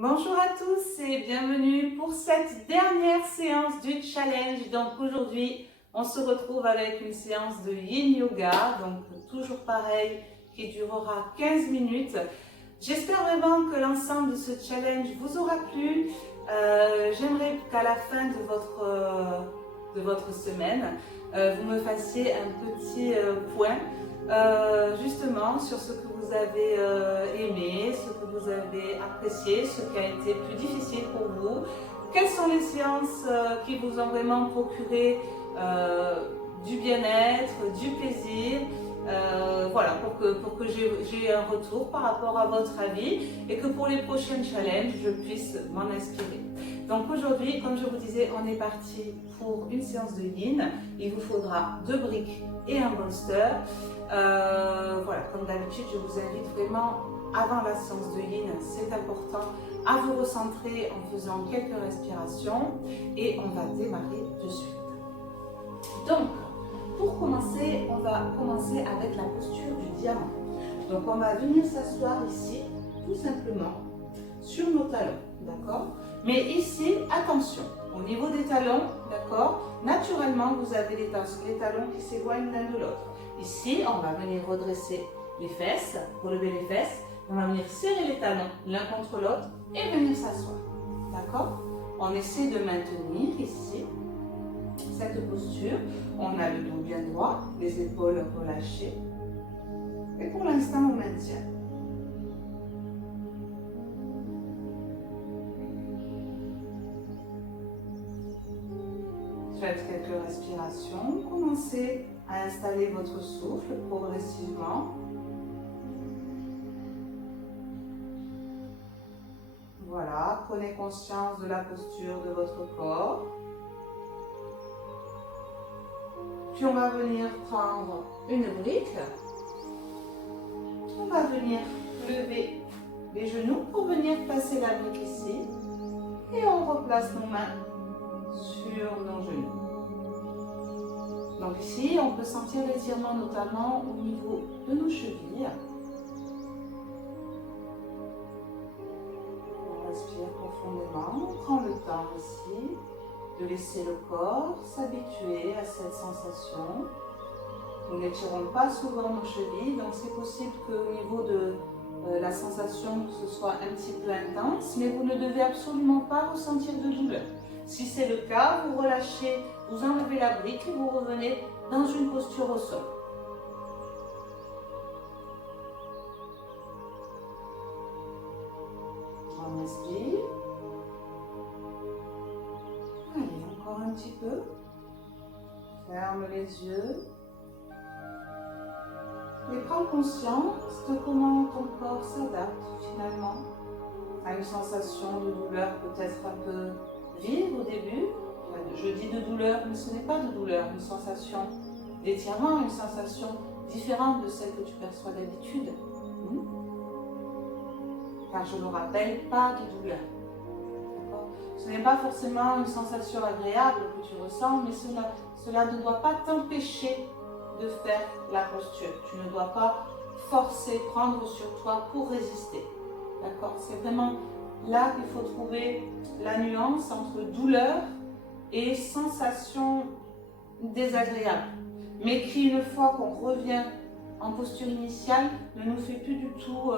Bonjour à tous et bienvenue pour cette dernière séance du challenge. Donc aujourd'hui, on se retrouve avec une séance de Yin Yoga, donc toujours pareil, qui durera 15 minutes. J'espère vraiment que l'ensemble de ce challenge vous aura plu. J'aimerais qu'à la fin de votre semaine, vous me fassiez un petit point justement sur ce que vous avez aimé, ce que vous avez apprécié, ce qui a été plus difficile pour vous. Quelles sont les séances qui vous ont vraiment procuré du bien-être, du plaisir, voilà, pour que j'ai un retour par rapport à votre avis et que pour les prochains challenges, je puisse m'en inspirer. Donc aujourd'hui, comme je vous disais, on est parti pour une séance de Yin. Il vous faudra 2 briques et un bolster. Voilà, comme d'habitude, je vous invite vraiment, avant la séance de Yin, c'est important, à vous recentrer en faisant quelques respirations et on va démarrer de suite. Donc, pour commencer, on va commencer avec la posture du diamant. Donc, on va venir s'asseoir ici, tout simplement, sur nos talons, d'accord? Mais ici, attention, au niveau des talons, d'accord? Naturellement, vous avez les talons qui s'éloignent l'un de l'autre. Ici, on va venir redresser les fesses, relever les fesses. On va venir serrer les talons l'un contre l'autre et venir s'asseoir, d'accord? On essaie de maintenir ici cette posture. On a le dos bien droit, les épaules relâchées. Et pour l'instant, on maintient. Faites quelques respirations. Commencez à installer votre souffle progressivement. Voilà, prenez conscience de la posture de votre corps. Puis on va venir prendre une brique. On va venir lever les genoux pour venir placer la brique ici. Et on replace nos mains sur nos genoux. Donc ici, on peut sentir l'étirement notamment au niveau de nos chevilles. On respire profondément. On prend le temps ici de laisser le corps s'habituer à cette sensation. Nous n'étirons pas souvent nos chevilles, donc c'est possible qu'au niveau de la sensation, ce soit un petit peu intense, mais vous ne devez absolument pas ressentir de douleur. Si c'est le cas, vous relâchez, vous enlevez la brique et vous revenez dans une posture au sol. On inspire. Allez, encore un petit peu. Ferme les yeux. Et prends conscience de comment ton corps s'adapte finalement à une sensation de douleur peut-être un peu vive au début. Je dis de douleur, mais ce n'est pas de douleur, une sensation d'étirement, une sensation différente de celle que tu perçois d'habitude. Car je le rappelle, pas de douleur. Ce n'est pas forcément une sensation agréable que tu ressens, mais cela ne doit pas t'empêcher de faire la posture. Tu ne dois pas forcer, prendre sur toi pour résister. D'accord? C'est vraiment là qu'il faut trouver la nuance entre douleur et sensation désagréable. Mais qui, une fois qu'on revient en posture initiale, ne nous fait plus du tout,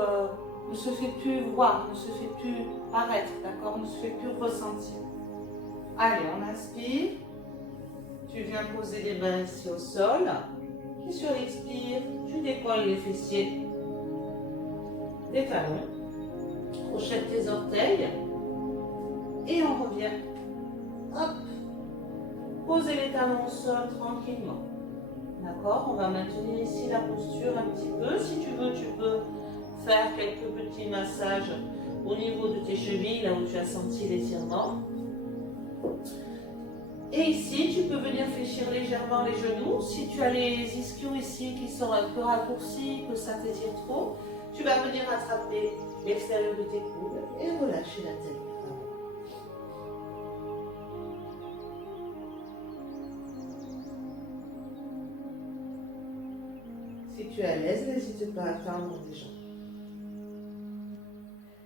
ne se fait plus voir, ne se fait plus paraître, d'accord? Ne se fait plus ressentir. Allez, on inspire. Tu viens poser les mains ici au sol. Et sur l'expire, tu décolles les fessiers des talons. Crochette tes orteils. Et on revient. Hop. Posez les talons au sol tranquillement. D'accord? On va maintenir ici la posture un petit peu. Si tu veux, tu peux faire quelques petits massages au niveau de tes chevilles, là où tu as senti l'étirement. Et ici, tu peux venir fléchir légèrement les genoux. Si tu as les ischios ici qui sont un peu raccourcis, que ça t'étire trop, tu vas venir attraper l'extérieur de tes coudes et relâcher la tête. Si tu es à l'aise, n'hésite pas à tendre les jambes.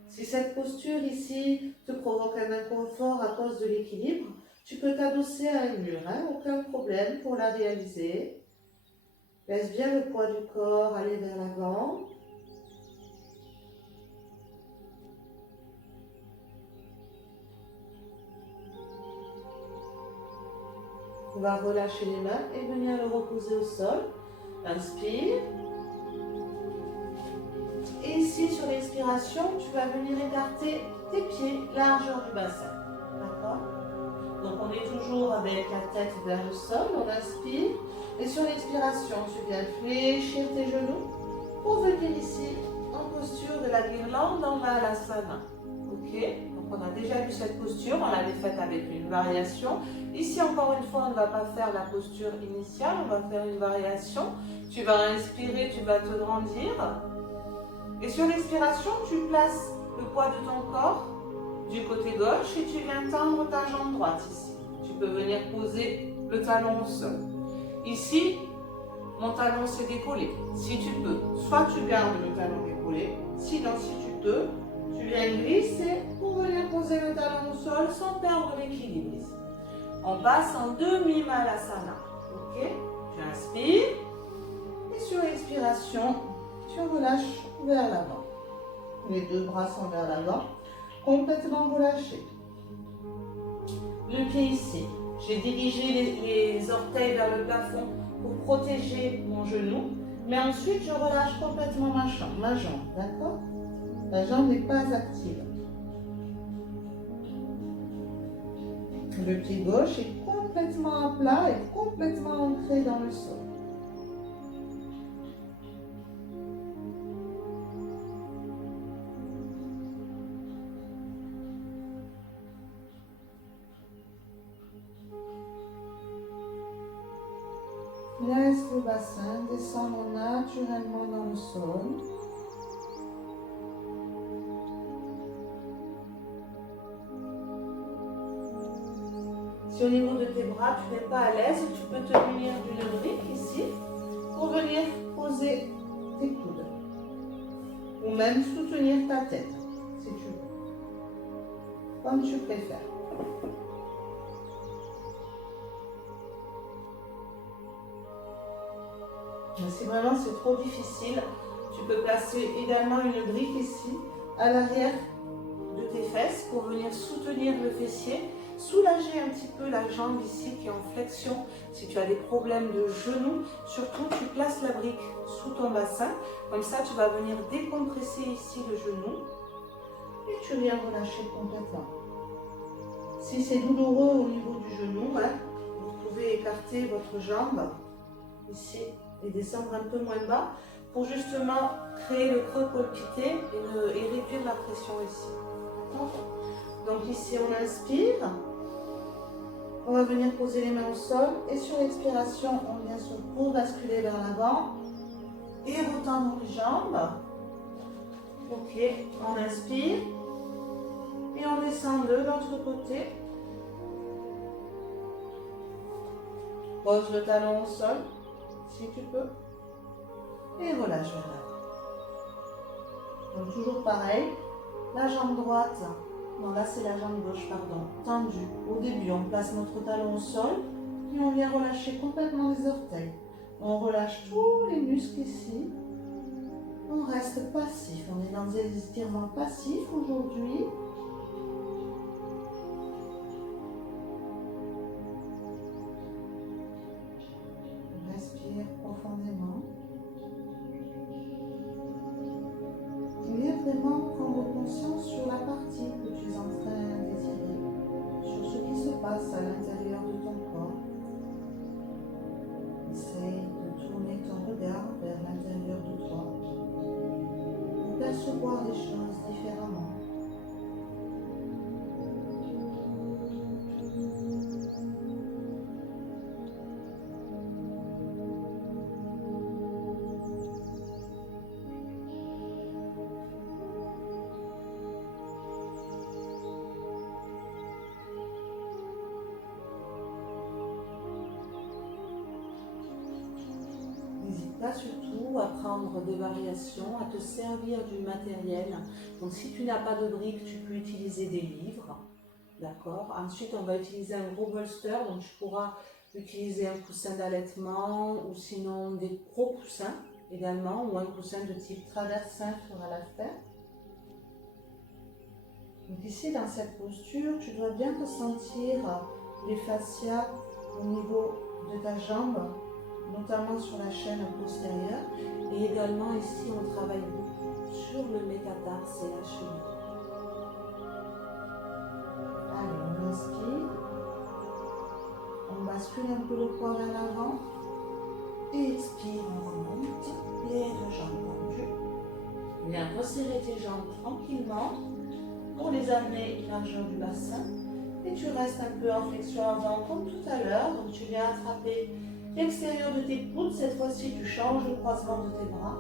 Si cette posture ici te provoque un inconfort à cause de l'équilibre, tu peux t'adosser à un mur, hein, aucun problème pour la réaliser. Laisse bien le poids du corps aller vers l'avant. On va relâcher les mains et venir le reposer au sol. Inspire. Et ici, sur l'expiration, tu vas venir écarter tes pieds, largeur du bassin. D'accord? Donc, on est toujours avec la tête vers le sol. On inspire. Et sur l'expiration, tu viens fléchir tes genoux pour venir ici en posture de la guirlande en Mahalasana. Ok? Donc, on a déjà vu cette posture. On l'avait faite avec une variation. Ici, encore une fois, on ne va pas faire la posture initiale. On va faire une variation. Tu vas inspirer, tu vas te grandir. Et sur l'expiration, tu places le poids de ton corps du côté gauche et tu viens tendre ta jambe droite ici. Tu peux venir poser le talon au sol. Ici, mon talon s'est décollé. Si tu peux, soit tu gardes le talon décollé, sinon si tu peux, tu viens glisser pour venir poser le talon au sol sans perdre l'équilibre ici. On passe en demi-malasana. Ok? Tu inspires et sur l'expiration, tu relâches vers l'avant. Les deux bras sont vers l'avant, complètement relâchés. Le pied ici. J'ai dirigé les orteils vers le plafond pour protéger mon genou. Mais ensuite, je relâche complètement ma jambe. D'accord? La jambe n'est pas active. Le pied gauche est complètement à plat et complètement ancré dans le sol. Laisse le bassin descendre naturellement dans le sol. Si au niveau de tes bras, tu n'es pas à l'aise, tu peux te munir d'une brique ici pour venir poser tes coudes. Ou même soutenir ta tête, si tu veux. Comme tu préfères. Si vraiment c'est trop difficile, tu peux placer également une brique ici, à l'arrière de tes fesses pour venir soutenir le fessier, soulager un petit peu la jambe ici qui est en flexion. Si tu as des problèmes de genoux, surtout tu places la brique sous ton bassin, comme ça tu vas venir décompresser ici le genou et tu viens relâcher complètement. Si c'est douloureux au niveau du genou, vous pouvez écarter votre jambe ici et descendre un peu moins bas pour justement créer le creux colpité et réduire la pression ici. Donc ici on inspire, on va venir poser les mains au sol et sur l'expiration on vient se basculer vers l'avant et retendre les jambes. Ok, on inspire et on descend de l'autre côté. Pose le talon au sol si tu peux et relâche vers l'avant. Donc toujours pareil, la jambe droite, non là c'est la jambe gauche, pardon, tendue. Au début on place notre talon au sol et on vient relâcher complètement les orteils. On relâche tous les muscles ici. On reste passif, on est dans des étirements passifs aujourd'hui. Respire profondément. Viens vraiment prendre conscience sur la partie que tu es en train d'étirer, sur ce qui se passe à l'intérieur de ton corps. Essaye de tourner ton regard vers l'intérieur de toi pour percevoir les choses différemment. là surtout à prendre des variations, à te servir du matériel. Donc si tu n'as pas de briques, tu peux utiliser des livres. D'accord. Ensuite, on va utiliser un gros bolster, donc tu pourras utiliser un coussin d'allaitement ou sinon des gros coussins également, ou un coussin de type traversin fera l'affaire. Donc ici, dans cette posture, tu dois bien ressentir les fascias au niveau de ta jambe, notamment sur la chaîne postérieure. Et également ici, on travaille beaucoup sur le métatarse et la cheville. Allez, on inspire. On bascule un peu le poids vers l'avant. Et expire, on remonte. Les deux jambes tendues. Viens resserrer tes jambes tranquillement pour les amener largeur du bassin. Et tu restes un peu en flexion avant comme tout à l'heure. Donc tu viens attraper l'extérieur de tes coudes. Cette fois-ci, tu changes le croisement de tes bras.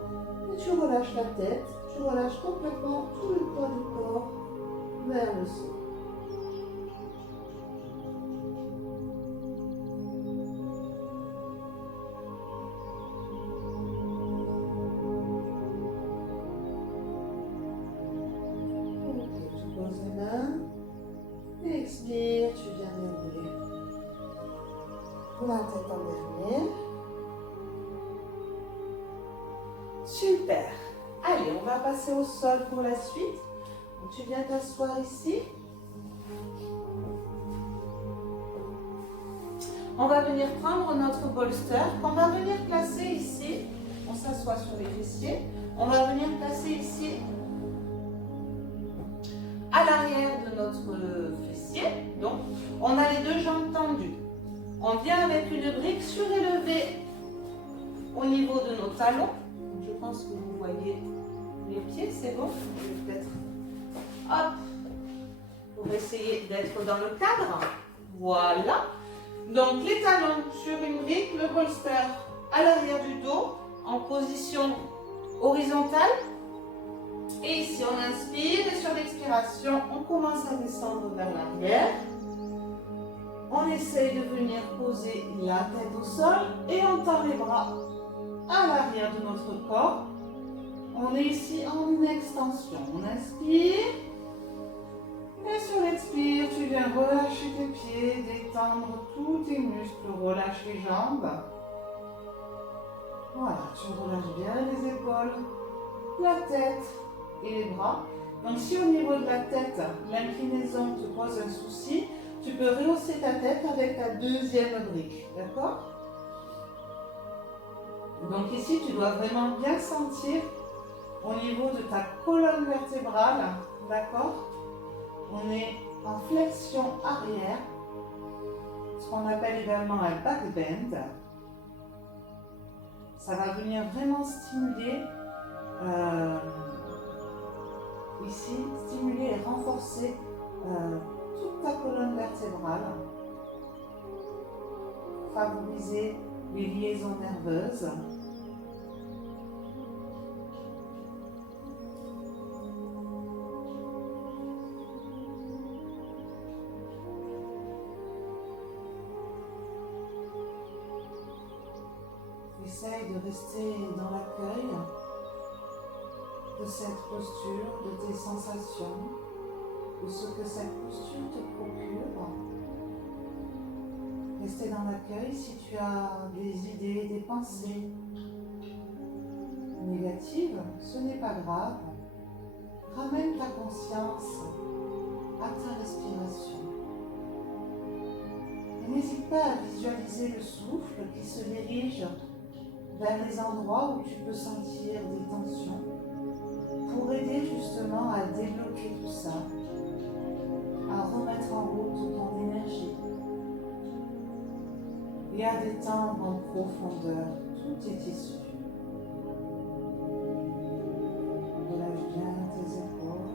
Et tu relâches la tête. Tu relâches complètement tout le poids du corps vers le sol. Expire, tu viens dérouler la tête en dernier. Super. Allez, on va passer au sol pour la suite. Donc, tu viens t'asseoir ici. On va venir prendre notre bolster qu'on va venir placer ici. On s'assoit sur les fessiers. On va venir placer ici à l'arrière de notre fessier. Donc, on a les deux jambes tendues. On vient avec une brique surélevée au niveau de nos talons. Je pense que vous voyez les pieds, c'est bon. Je vais peut-être, hop, pour essayer d'être dans le cadre. Voilà. Donc, les talons sur une brique, le bolster à l'arrière du dos, en position horizontale. Et ici, on inspire et sur l'expiration, on commence à descendre vers l'arrière. On essaye de venir poser la tête au sol et on tend les bras à l'arrière de notre corps. On est ici en extension. On inspire. Et sur l'expire, tu viens relâcher tes pieds, détendre tous tes muscles, relâche les jambes. Voilà, tu relâches bien les épaules, la tête et les bras. Donc si au niveau de la tête, l'inclinaison te pose un souci, tu peux rehausser ta tête avec ta deuxième brique, d'accord? Donc ici, tu dois vraiment bien sentir au niveau de ta colonne vertébrale, d'accord? On est en flexion arrière, ce qu'on appelle également un back bend. Ça va venir vraiment stimuler ici, stimuler et renforcer toute ta colonne vertébrale, favoriser les liaisons nerveuses. Essaye de rester dans l'accueil de cette posture, de tes sensations, de ce que cette posture te procure. Rester dans l'accueil. Si tu as des idées, des pensées négatives, ce n'est pas grave. Ramène ta conscience à ta respiration. Et n'hésite pas à visualiser le souffle qui se dirige vers les endroits où tu peux sentir des tensions pour aider justement à débloquer tout ça, à remettre en route ton énergie et à détendre en profondeur tous tes tissus. Relâche bien tes épaules.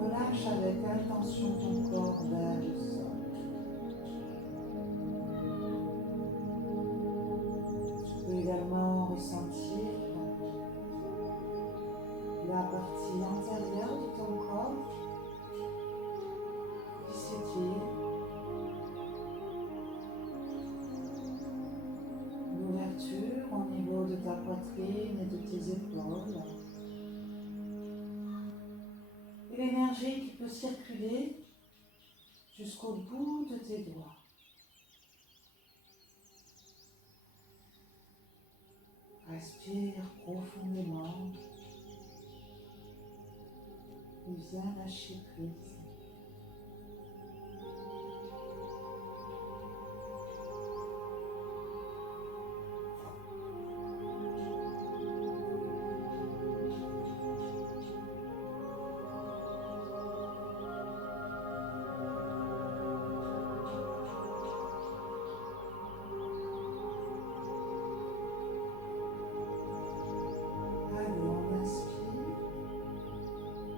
Relâche avec intention ton corps vers le sol. Tu peux également ressentir la partie antérieure de ton corps qui s'étire, l'ouverture tes épaules. Et l'énergie qui peut circuler jusqu'au bout de tes doigts. Respire profondément et viens lâcher prise.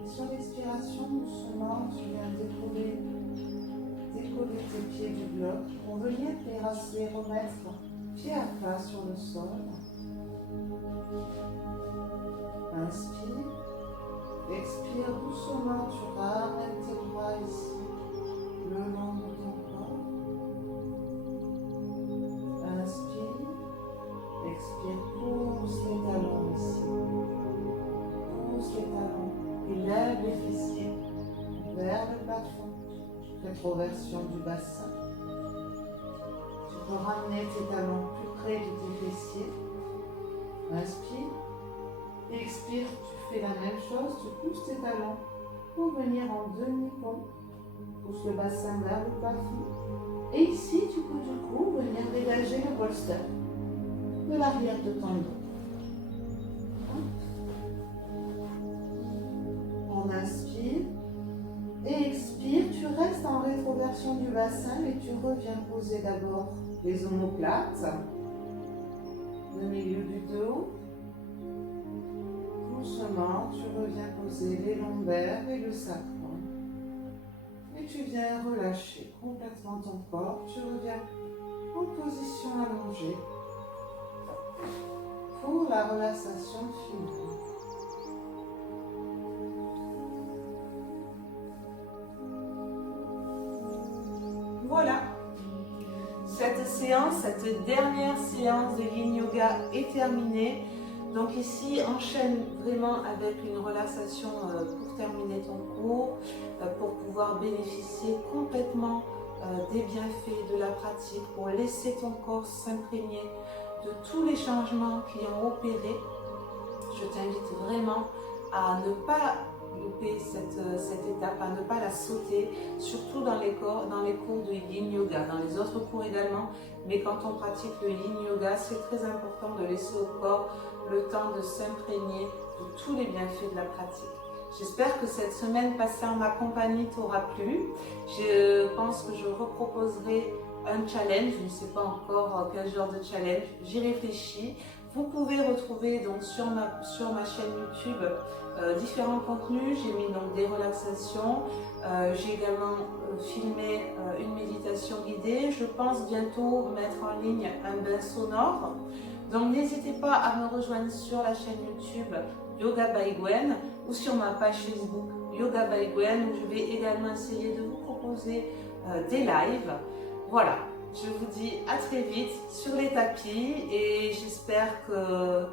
Sur l'expiration, doucement, tu viens décoller tes pieds du bloc pour venir les remettre pied à plat sur le sol. Inspire, expire doucement, tu ramènes tes bras ici, le long de ton corps. Inspire, expire, pousse les talons ici, pousse les talons. Et lève les fessiers vers le plafond, rétroversion du bassin. Tu peux ramener tes talons plus près de tes fessiers. Inspire. Expire, tu fais la même chose, tu pousses tes talons pour venir en demi-pont. Pousse le bassin vers le plafond. Et ici, tu peux du coup venir dégager le bolster de l'arrière de ton dos. On inspire et expire, tu restes en rétroversion du bassin et tu reviens poser d'abord les omoplates, le milieu du dos. Doucement, tu reviens poser les lombaires et le sacrum. Et tu viens relâcher complètement ton corps. Tu reviens en position allongée pour la relaxation finale. Voilà, cette dernière séance de Yin Yoga est terminée. Donc ici, enchaîne vraiment avec une relaxation pour terminer ton cours, pour pouvoir bénéficier complètement des bienfaits de la pratique, pour laisser ton corps s'imprégner de tous les changements qui ont opéré. Je t'invite vraiment à ne pas louper cette étape, à ne pas la sauter, surtout dans les cours de Yin Yoga, dans les autres cours également, mais quand on pratique le Yin Yoga, c'est très important de laisser au corps le temps de s'imprégner de tous les bienfaits de la pratique. J'espère que cette semaine passée en ma compagnie t'aura plu. Je pense que je reproposerai un challenge, je ne sais pas encore quel genre de challenge, j'y réfléchis. Vous pouvez retrouver donc sur ma chaîne YouTube différents contenus. J'ai mis donc des relaxations, j'ai également filmé une méditation guidée. Je pense bientôt mettre en ligne un bain sonore. Donc n'hésitez pas à me rejoindre sur la chaîne YouTube Yoga by Gwen ou sur ma page Facebook Yoga by Gwen, où je vais également essayer de vous proposer des lives. Voilà. Je vous dis à très vite sur les tapis et j'espère que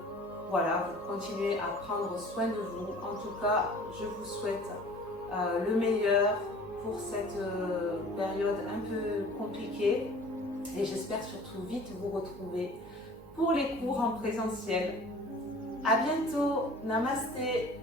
voilà, vous continuez à prendre soin de vous. En tout cas, je vous souhaite le meilleur pour cette période un peu compliquée et j'espère surtout vite vous retrouver pour les cours en présentiel. À bientôt, namasté.